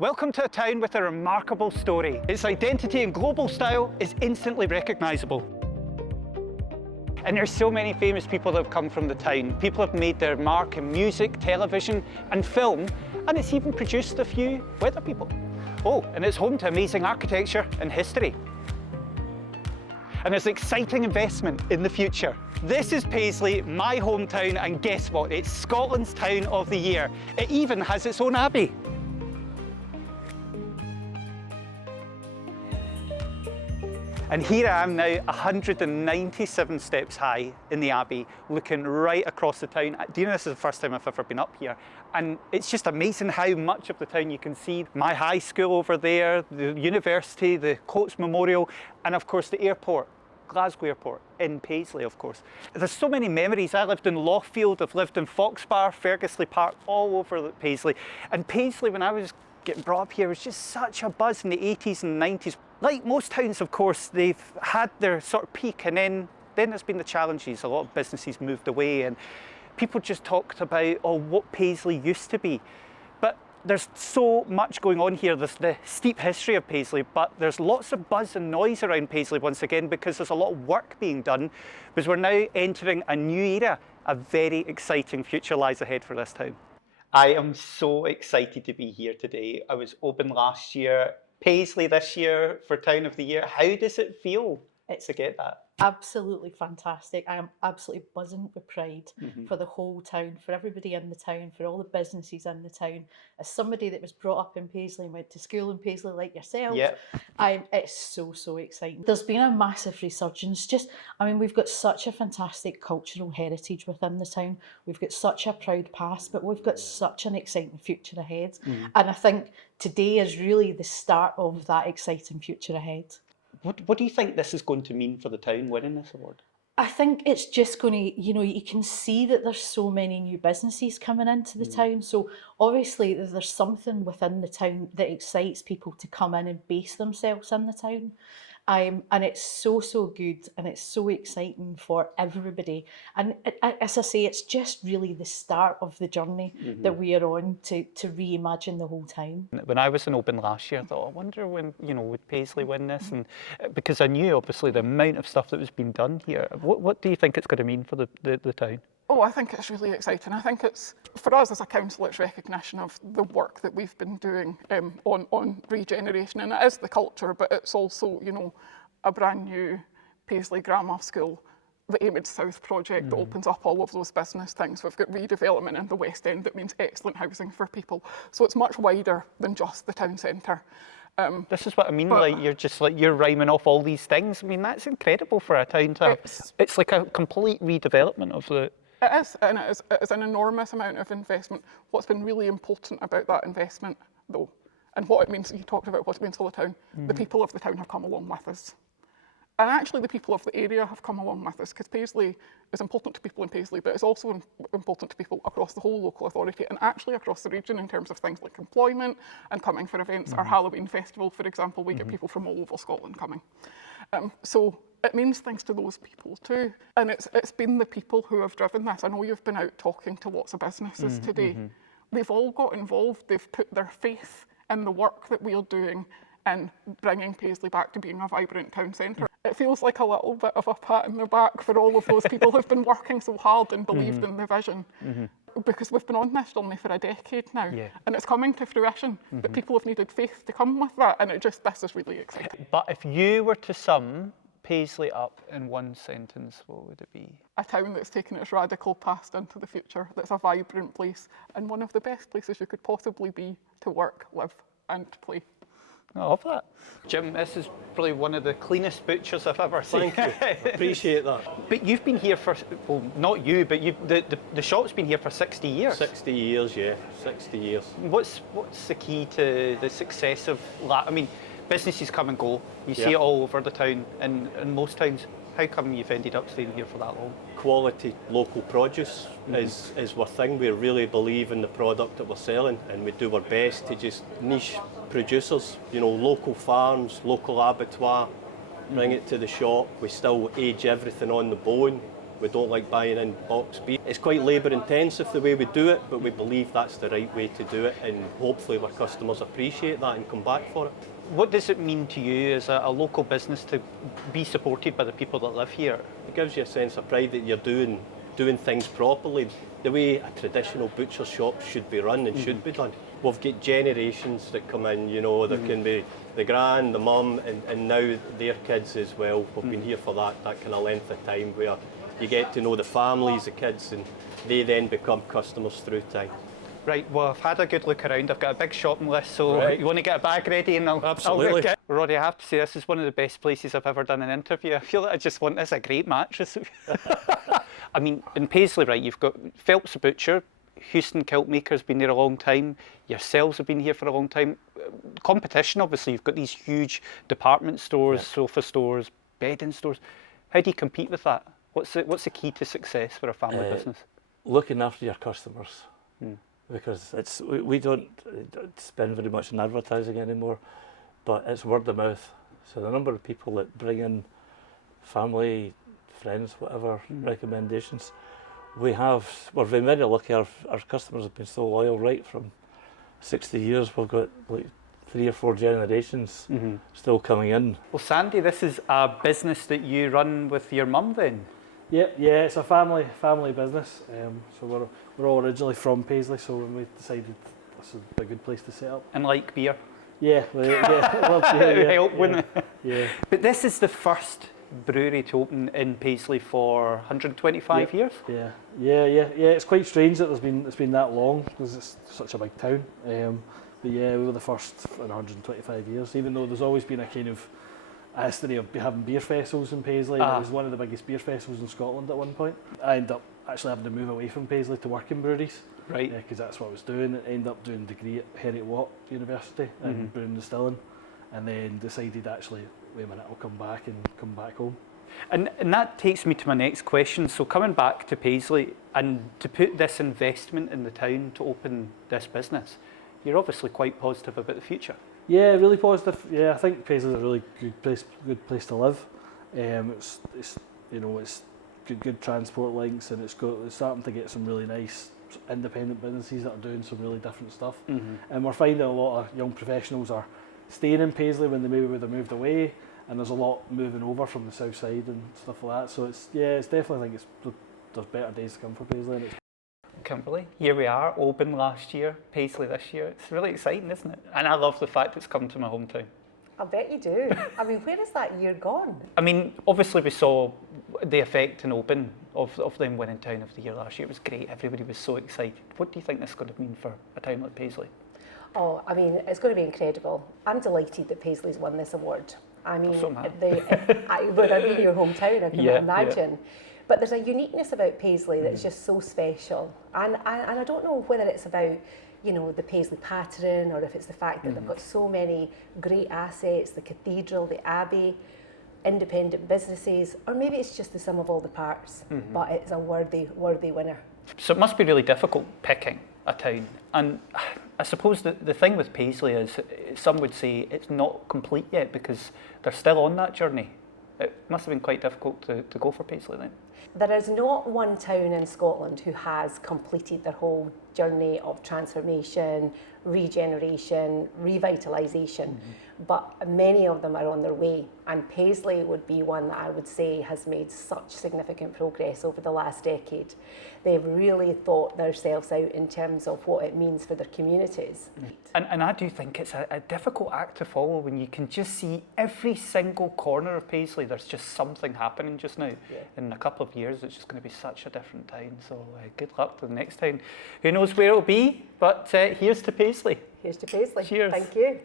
Welcome to a town with a remarkable story. Its identity and global style is instantly recognisable. And there's so many famous people that have come from the town. People have made their mark in music, television and film, and it's even produced a few weather people. Oh, and it's home to amazing architecture and history. And there's exciting investment in the future. This is Paisley, my hometown, and guess what? It's Scotland's Town of the Year. It even has its own abbey. And here I am now, 197 steps high in the Abbey, looking right across the town. Do you know this is the first time I've ever been up here? And it's just amazing how much of the town you can see. My high school over there, the university, the Coates Memorial, and of course the airport, Glasgow Airport, in Paisley, of course. There's so many memories. I lived in Lochfield, I've lived in Foxbar, Fergusley Park, all over Paisley. And Paisley, when I was getting brought up here, was just such a buzz in the 80s and 90s. Like most towns, of course, they've had their sort of peak, and then there's been the challenges. A lot of businesses moved away and people just talked about, oh, what Paisley used to be. But there's so much going on here. There's the steep history of Paisley, but there's lots of buzz and noise around Paisley once again because there's a lot of work being done, because we're now entering a new era. A very exciting future lies ahead for this town. I am so excited to be here today. I was open last year, Paisley this year for Town of the Year. How does it feel to get that? Absolutely fantastic. I am absolutely buzzing with pride for the whole town, for everybody in the town, for all the businesses in the town. As somebody that was brought up in Paisley and went to school in Paisley like yourself, it's so exciting. There's been a massive resurgence. We've got such a fantastic cultural heritage within the town. We've got such a proud past, but we've got such an exciting future ahead. And I think today is really the start of that exciting future ahead. What do you think this is going to mean for the town, winning this award? I think it's just going to, you can see that there's so many new businesses coming into the town. So obviously there's something within the town that excites people to come in and base themselves in the town. And it's so good, and it's so exciting for everybody. And as I say, it's just really the start of the journey that we are on to reimagine the whole town. When I was in Open last year, I thought, I wonder when, would Paisley win this? And because I knew obviously the amount of stuff that was being done here. What do you think it's going to mean for the town? Oh, I think it's really exciting. I think it's, for us as a council, it's recognition of the work that we've been doing on regeneration. And it is the culture, but it's also, a brand new Paisley Grammar School, the Aimage South project that opens up all of those business things. We've got redevelopment in the West End that means excellent housing for people. So it's much wider than just the town centre. This is what I mean, you're rhyming off all these things. I mean, that's incredible for a town to have. It's like a complete redevelopment of the... It is, and it is an enormous amount of investment. What's been really important about that investment, though, and what it means, you talked about what it means for the town, the people of the town have come along with us. And actually the people of the area have come along with us, because Paisley is important to people in Paisley, but it's also important to people across the whole local authority and actually across the region in terms of things like employment and coming for events. Our Halloween festival, for example, we get people from all over Scotland coming. So it means things to those people too. And it's been the people who have driven this. I know you've been out talking to lots of businesses today. They've all got involved. They've put their faith in the work that we're doing in bringing Paisley back to being a vibrant town centre. It feels like a little bit of a pat in the back for all of those people who've been working so hard and believed in the vision. Because we've been on this journey for a decade now, and it's coming to fruition, but people have needed faith to come with that, and this is really exciting. But if you were to sum Paisley up in one sentence, what would it be? A town that's taken its radical past into the future, that's a vibrant place, and one of the best places you could possibly be to work, live and play. I love that. Jim, this is probably one of the cleanest butchers I've ever seen. Thank you. Appreciate that. But you've been here for, well, not you, but the shop's been here for 60 years. 60 years, yeah, 60 years. What's the key to the success of that? I mean, businesses come and go. You see it all over the town, and in most towns. How come you've ended up staying here for that long? Quality local produce is our thing. We really believe in the product that we're selling, and we do our best to just niche producers, local farms, local abattoir, bring it to the shop. We still age everything on the bone, We don't like buying in boxed beef. It's quite labour intensive the way we do it, but we believe that's the right way to do it, and hopefully our customers appreciate that and come back for it. What does it mean to you as a local business to be supported by the people that live here? It gives you a sense of pride that you're doing things properly, the way a traditional butcher shop should be run and should be done. We've got generations that come in, you know, there can be the gran, the mum, and now their kids as well. We've been here for that kind of length of time where you get to know the families, the kids, and they then become customers through time. Right, well, I've had a good look around. I've got a big shopping list, so Right. you want to get a bag ready and I'll Absolutely. get. Roddy, I have to say, this is one of the best places I've ever done an interview. I feel like I just want this, a great mattress. I mean, in Paisley, right, you've got Phelps the Butcher, Houston Kilt Maker's been there a long time, yourselves have been here for a long time. Competition, obviously, you've got these huge department stores, sofa stores, bedding stores. How do you compete with that? What's the key to success for a family business? Looking after your customers, because we don't spend very much on advertising anymore, but it's word of mouth. So the number of people that bring in family, friends, whatever recommendations, we're very, very lucky. Our customers have been so loyal right from 60 years. We've got like 3 or 4 generations still coming in. Well, Sandy, this is a business that you run with your mum then? Yeah, it's a family business. So we're all originally from Paisley, so when we decided this would be a good place to set up. And like beer? Yeah, love It would help, wouldn't it? Yeah. But this is the first brewery to open in Paisley for 125 years? Yeah. It's quite strange that it's been that long because it's such a big town. But yeah, we were the first in 125 years, even though there's always been a kind of a history of having beer festivals in Paisley. It was one of the biggest beer festivals in Scotland at one point. I ended up actually having to move away from Paisley to work in breweries. Right. Because that's what I was doing. I ended up doing a degree at Heriot Watt University in brewing and distilling, and then decided actually, wait a minute, I'll come back home. And that takes me to my next question. So coming back to Paisley and to put this investment in the town to open this business, you're obviously quite positive about the future. Yeah, really positive. Yeah, I think Paisley's a really good place to live. It's good transport links, and it's starting to get some really nice independent businesses that are doing some really different stuff. And we're finding a lot of young professionals are staying in Paisley when they maybe would have moved away, and there's a lot moving over from the south side and stuff like that. So it's definitely, I think there's better days to come for Paisley. And Kimberly, here we are, Oban last year, Paisley this year. It's really exciting, isn't it? And I love the fact it's come to my hometown. I bet you do. I mean, where is that year gone? I mean, obviously we saw the effect in Oban of them winning Town of the Year last year. It was great, everybody was so excited. What do you think this is going to mean for a town like Paisley? Oh, I mean, it's going to be incredible. I'm delighted that Paisley's won this award. I mean, So am I. would I be your hometown, I can Yeah, imagine. But there's a uniqueness about Paisley that's just so special. And I don't know whether it's about, you know, the Paisley pattern, or if it's the fact that they've got so many great assets, the cathedral, the abbey, independent businesses, or maybe it's just the sum of all the parts, but it's a worthy winner. So it must be really difficult picking a town. And I suppose the thing with Paisley is, some would say it's not complete yet because they're still on that journey. It must have been quite difficult to go for Paisley then. There is not one town in Scotland who has completed their whole journey of transformation, regeneration, revitalisation, but many of them are on their way, and Paisley would be one that I would say has made such significant progress over the last decade. They've really thought themselves out in terms of what it means for their communities. And I do think it's a difficult act to follow when you can just see every single corner of Paisley. There's just something happening just now. Yeah. In a couple of years, it's just going to be such a different town. So good luck to the next town. Who knows where it'll be, but here's to Paisley. Here's to Paisley. Cheers. Thank you.